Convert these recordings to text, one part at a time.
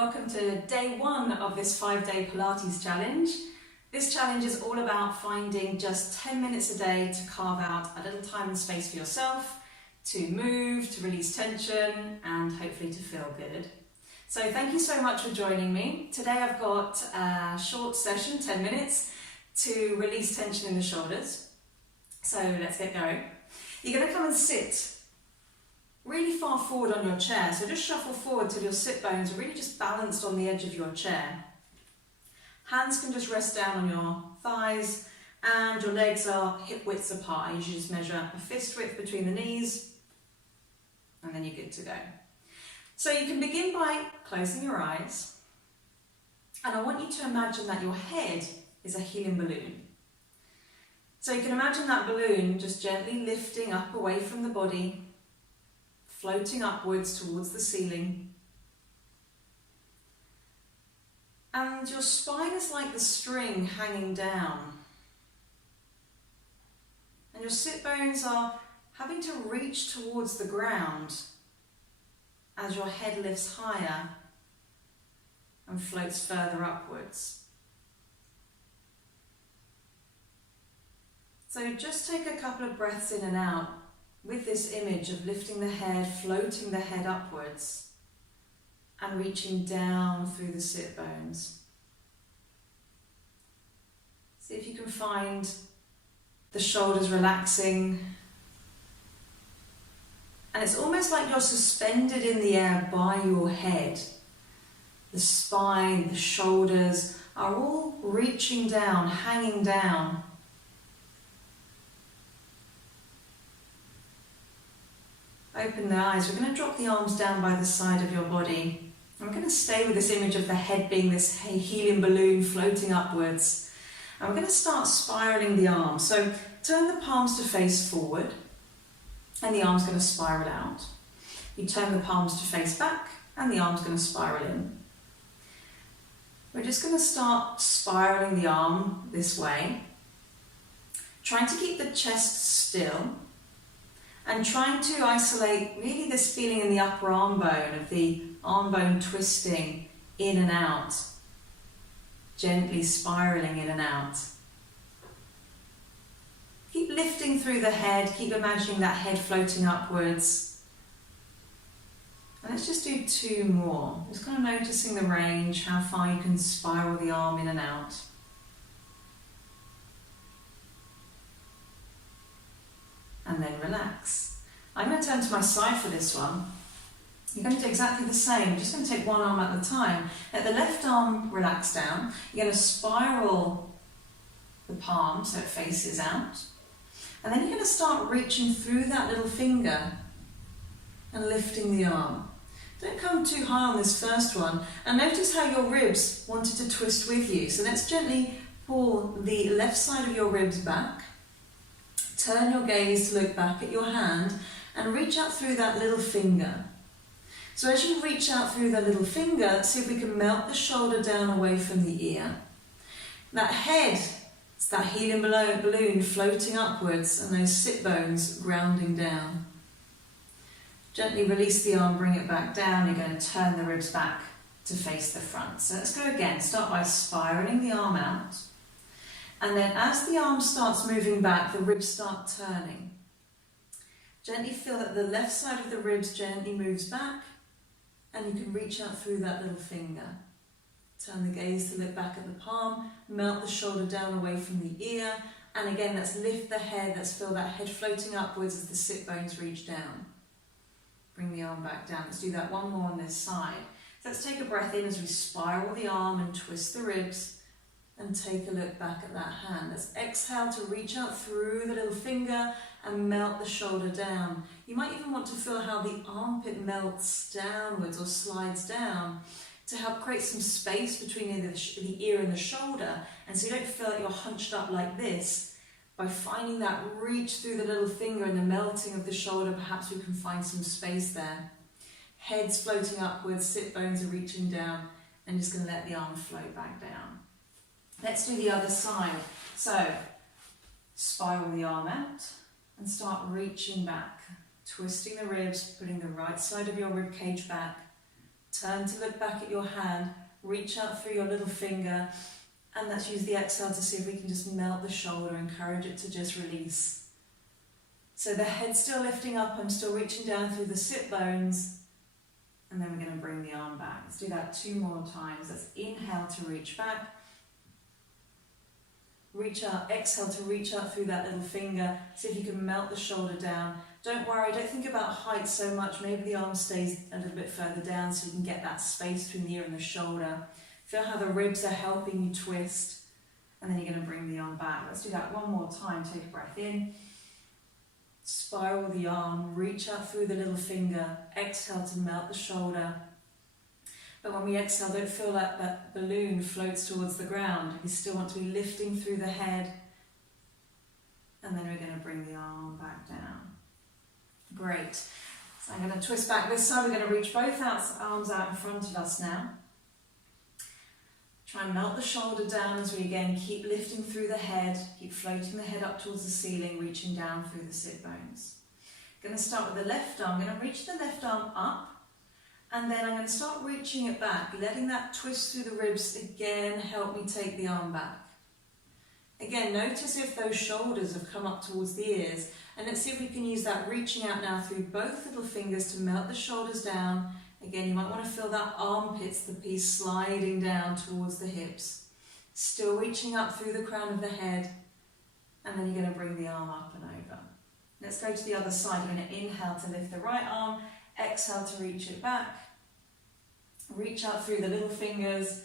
welcome to day 1 of this 5-day Pilates challenge. This challenge is all about finding just 10 minutes a day to carve out a little time and space for yourself, to move, to release tension, and hopefully to feel good. So thank you so much for joining me. Today I've got a short session, 10 minutes, to release tension in the shoulders. So let's get going. You're going to come and sit really far forward on your chair, so just shuffle forward till your sit bones are really just balanced on the edge of your chair. Hands can just rest down on your thighs and your legs are hip widths apart. I usually just measure a fist width between the knees and then you're good to go. So you can begin by closing your eyes, and I want you to imagine that your head is a helium balloon. So you can imagine that balloon just gently lifting up away from the body, floating upwards towards the ceiling. And your spine is like the string hanging down. And your sit bones are having to reach towards the ground as your head lifts higher and floats further upwards. So just take a couple of breaths in and out with this image of lifting the head, floating the head upwards and reaching down through the sit bones. See if you can find the shoulders relaxing. And it's almost like you're suspended in the air by your head. The spine, the shoulders are all reaching down, hanging down. Open the eyes. We're going to drop the arms down by the side of your body. I'm going to stay with this image of the head being this helium balloon floating upwards. And we're going to start spiraling the arms. So turn the palms to face forward and the arm's going to spiral out. You turn the palms to face back and the arm's going to spiral in. We're just going to start spiraling the arm this way, trying to keep the chest still, and trying to isolate really this feeling in the upper arm bone of the arm bone twisting in and out, gently spiraling in and out. Keep lifting through the head, keep imagining that head floating upwards. And let's just do 2 more. Just kind of noticing the range, how far you can spiral the arm in and out. And then relax. I'm going to turn to my side for this one. You're going to do exactly the same. You're just going to take one arm at a time. Let the left arm relax down. You're going to spiral the palm so it faces out. And then you're going to start reaching through that little finger and lifting the arm. Don't come too high on this first one. And notice how your ribs wanted to twist with you. So let's gently pull the left side of your ribs back. Turn your gaze to look back at your hand and reach out through that little finger. So as you reach out through the little finger, see if we can melt the shoulder down away from the ear. That head, it's that helium balloon floating upwards and those sit bones grounding down. Gently release the arm, bring it back down. You're going to turn the ribs back to face the front. So let's go again. Start by spiraling the arm out. And then as the arm starts moving back, the ribs start turning. Gently feel that the left side of the ribs gently moves back and you can reach out through that little finger. Turn the gaze to look back at the palm, melt the shoulder down away from the ear, and again let's lift the head, let's feel that head floating upwards as the sit bones reach down. Bring the arm back down. Let's do that one more on this side. So let's take a breath in as we spiral the arm and twist the ribs. And take a look back at that hand. Let's exhale to reach out through the little finger and melt the shoulder down. You might even want to feel how the armpit melts downwards or slides down to help create some space between the ear and the shoulder, and so you don't feel like you're hunched up like this. By finding that reach through the little finger and the melting of the shoulder, perhaps we can find some space there. Head's floating upwards, sit bones are reaching down, and just going to let the arm float back down. Let's do the other side. So, spiral the arm out and start reaching back, twisting the ribs, putting the right side of your rib cage back, Turn to look back at your hand, reach out through your little finger, and let's use the exhale to see if we can just melt the shoulder, encourage it to just release. So the head's still lifting up, I'm still reaching down through the sit bones, and then we're going to bring the arm back. Let's do that 2 more times. Let's inhale to reach back. Reach out, exhale to reach out through that little finger. See if you can melt the shoulder down. Don't worry, don't think about height so much. Maybe the arm stays a little bit further down so you can get that space between the ear and the shoulder. Feel how the ribs are helping you twist. And then you're going to bring the arm back. Let's do that 1 more time. Take a breath in. Spiral the arm, reach out through the little finger, exhale to melt the shoulder. But when we exhale, don't feel like that balloon floats towards the ground. You still want to be lifting through the head. And then we're going to bring the arm back down. Great. So I'm going to twist back this side. We're going to reach both arms out in front of us now. Try and melt the shoulder down as we again keep lifting through the head, keep floating the head up towards the ceiling, reaching down through the sit bones. Going to start with the left arm. I'm going to reach the left arm up, and then I'm going to start reaching it back, letting that twist through the ribs again help me take the arm back. Again, notice if those shoulders have come up towards the ears, and let's see if we can use that reaching out now through both little fingers to melt the shoulders down. Again, you might want to feel that armpits, the piece sliding down towards the hips. Still reaching up through the crown of the head, and then you're going to bring the arm up and over. Let's go to the other side. You're going to inhale to lift the right arm, exhale to reach it back. Reach out through the little fingers,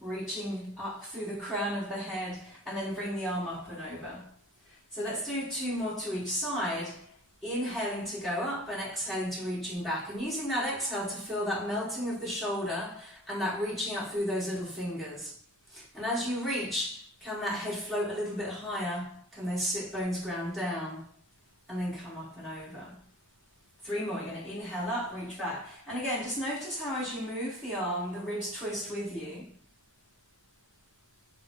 reaching up through the crown of the head, and then bring the arm up and over. So let's do 2 more to each side. Inhaling to go up and exhaling to reaching back, and using that exhale to feel that melting of the shoulder and that reaching out through those little fingers. And as you reach, can that head float a little bit higher? Can those sit bones ground down? And then come up and over. 3 more. You're going to inhale up, reach back. And again, just notice how as you move the arm, the ribs twist with you.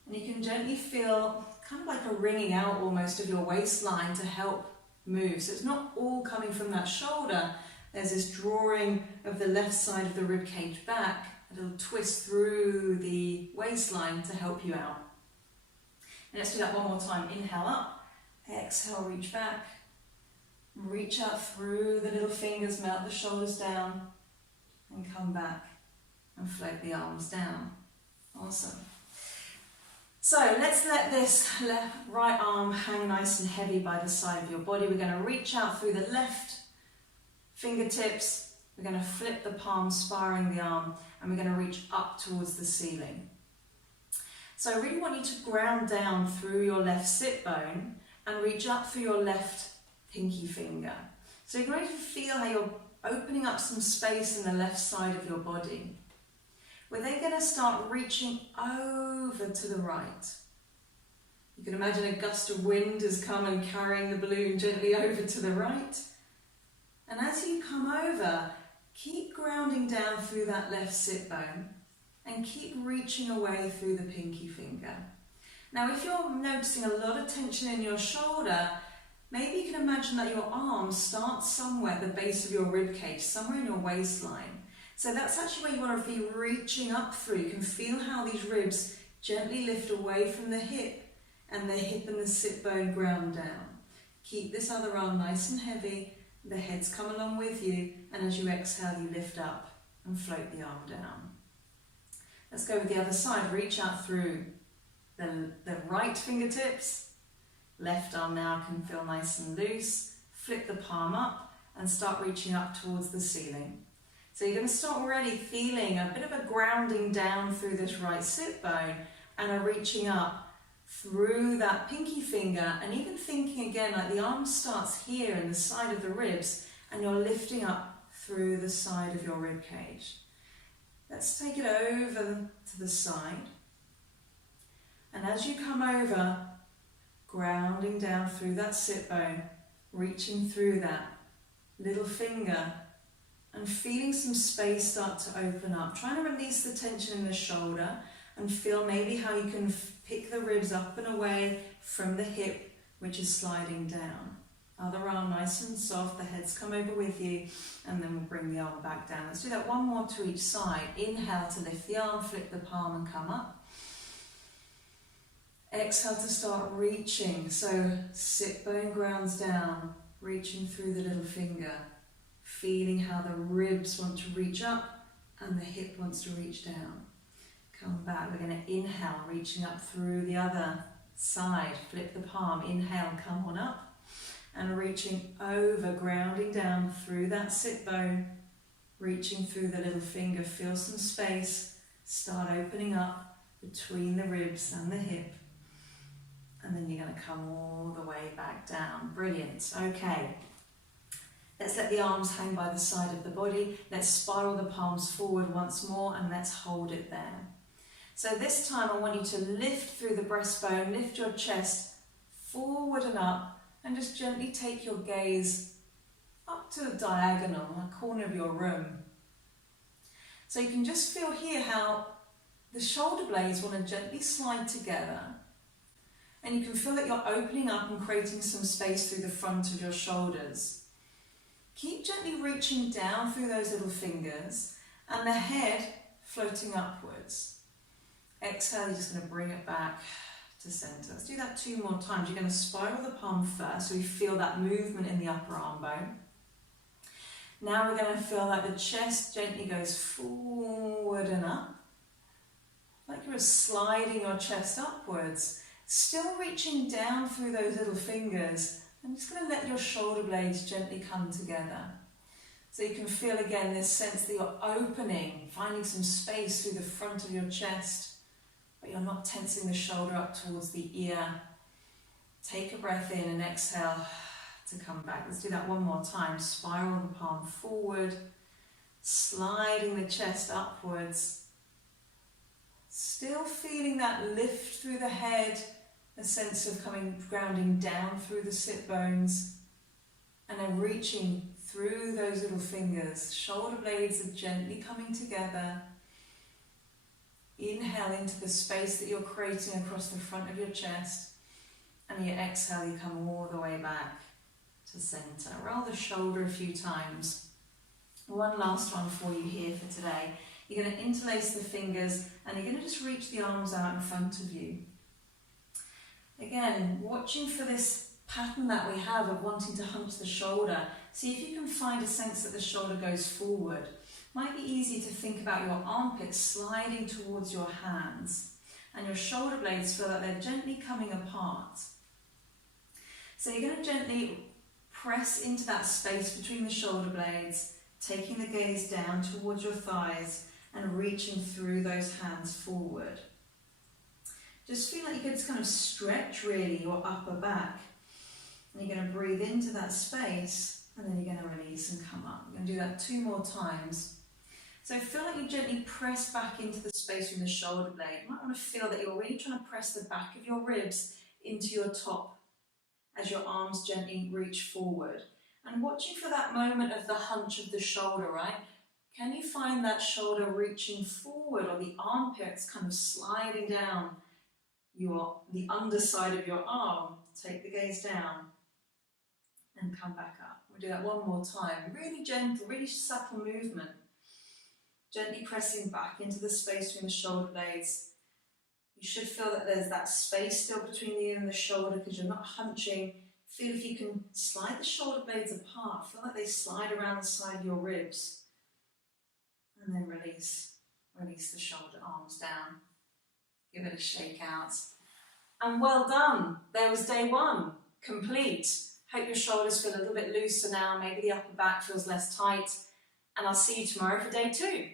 And you can gently feel kind of like a wringing out almost of your waistline to help move. So it's not all coming from that shoulder. There's this drawing of the left side of the rib cage back, a little twist through the waistline to help you out. And let's do that 1 more time. Inhale up, exhale, reach back, reach out through the little fingers, melt the shoulders down, and come back and float the arms down. Awesome. So let's let this right arm hang nice and heavy by the side of your body. We're going to reach out through the left fingertips. We're going to flip the palm, spiraling the arm, and we're going to reach up towards the ceiling. So I really want you to ground down through your left sit bone and reach up through your left pinky finger. So you're going to feel how you're opening up some space in the left side of your body. We're then going to start reaching over to the right. You can imagine a gust of wind has come and carrying the balloon gently over to the right. And as you come over, keep grounding down through that left sit bone and keep reaching away through the pinky finger. Now, if you're noticing a lot of tension in your shoulder, maybe you can imagine that your arm starts somewhere at the base of your rib cage, somewhere in your waistline. So that's actually where you want to be reaching up through. You can feel how these ribs gently lift away from the hip, and the hip and the sit bone ground down. Keep this other arm nice and heavy. The head's come along with you, and as you exhale, you lift up and float the arm down. Let's go with the other side. Reach out through the right fingertips. Left arm now can feel nice and loose. Flip the palm up and start reaching up towards the ceiling. So you're going to start already feeling a bit of a grounding down through this right sit bone and a reaching up through that pinky finger, and even thinking again like the arm starts here in the side of the ribs and you're lifting up through the side of your rib cage. Let's take it over to the side. And as you come over, grounding down through that sit bone, reaching through that little finger, and feeling some space start to open up. Trying to release the tension in the shoulder and feel maybe how you can pick the ribs up and away from the hip, which is sliding down. Other arm nice and soft, the head's come over with you, and then we'll bring the arm back down. Let's do that one more to each side. Inhale to lift the arm, flip the palm and come up. Exhale to start reaching, so sit bone grounds down, reaching through the little finger, feeling how the ribs want to reach up and the hip wants to reach down. Come back, we're going to inhale, reaching up through the other side, flip the palm, inhale, come on up. And reaching over, grounding down through that sit bone, reaching through the little finger, feel some space, start opening up between the ribs and the hip. And then you're going to come all the way back down. Brilliant. Okay. Let's let the arms hang by the side of the body. Let's spiral the palms forward once more and let's hold it there. So this time I want you to lift through the breastbone, lift your chest forward and up. And just gently take your gaze up to a diagonal, a corner of your room. So you can just feel here how the shoulder blades want to gently slide together. And you can feel that you're opening up and creating some space through the front of your shoulders. Keep gently reaching down through those little fingers and the head floating upwards. Exhale, you're just going to bring it back to center. Let's do that 2 more times. You're going to spiral the palm first so we feel that movement in the upper arm bone. Now we're going to feel that the chest gently goes forward and up, like you're sliding your chest upwards, still reaching down through those little fingers. I'm just going to let your shoulder blades gently come together. So you can feel again this sense that you're opening, finding some space through the front of your chest, but you're not tensing the shoulder up towards the ear. Take a breath in and exhale to come back. Let's do that 1 more time. Spiral the palm forward, sliding the chest upwards. Still feeling that lift through the head, a sense of grounding down through the sit bones, and then reaching through those little fingers. Shoulder blades are gently coming together. Inhale into the space that you're creating across the front of your chest, and you exhale, you come all the way back to center. Roll the shoulder a few times. One last one for you here for today. You're going to interlace the fingers and you're going to just reach the arms out in front of you. Again, watching for this pattern that we have of wanting to hunch the shoulder. See if you can find a sense that the shoulder goes forward. Might be easy to think about your armpits sliding towards your hands and your shoulder blades feel that they're gently coming apart. So you're going to gently press into that space between the shoulder blades, taking the gaze down towards your thighs and reaching through those hands forward. Just feel like you could just kind of stretch really your upper back. And you're going to breathe into that space and then you're going to release and come up. You're going to do that 2 more times. So feel like you gently press back into the space from the shoulder blade. You might want to feel that you're really trying to press the back of your ribs into your top as your arms gently reach forward. And watching for that moment of the hunch of the shoulder, right? Can you find that shoulder reaching forward or the armpits kind of sliding down the underside of your arm? Take the gaze down and come back up. We'll do that 1 more time. Really gentle, really subtle movement. Gently pressing back into the space between the shoulder blades. You should feel that there's that space still between the ear and the shoulder because you're not hunching. Feel if you can slide the shoulder blades apart. Feel like they slide around the side of your ribs. And then release. Release the shoulder arms down. Give it a shake out. And well done. There was day 1. Complete. Hope your shoulders feel a little bit looser now. Maybe the upper back feels less tight. And I'll see you tomorrow for day 2.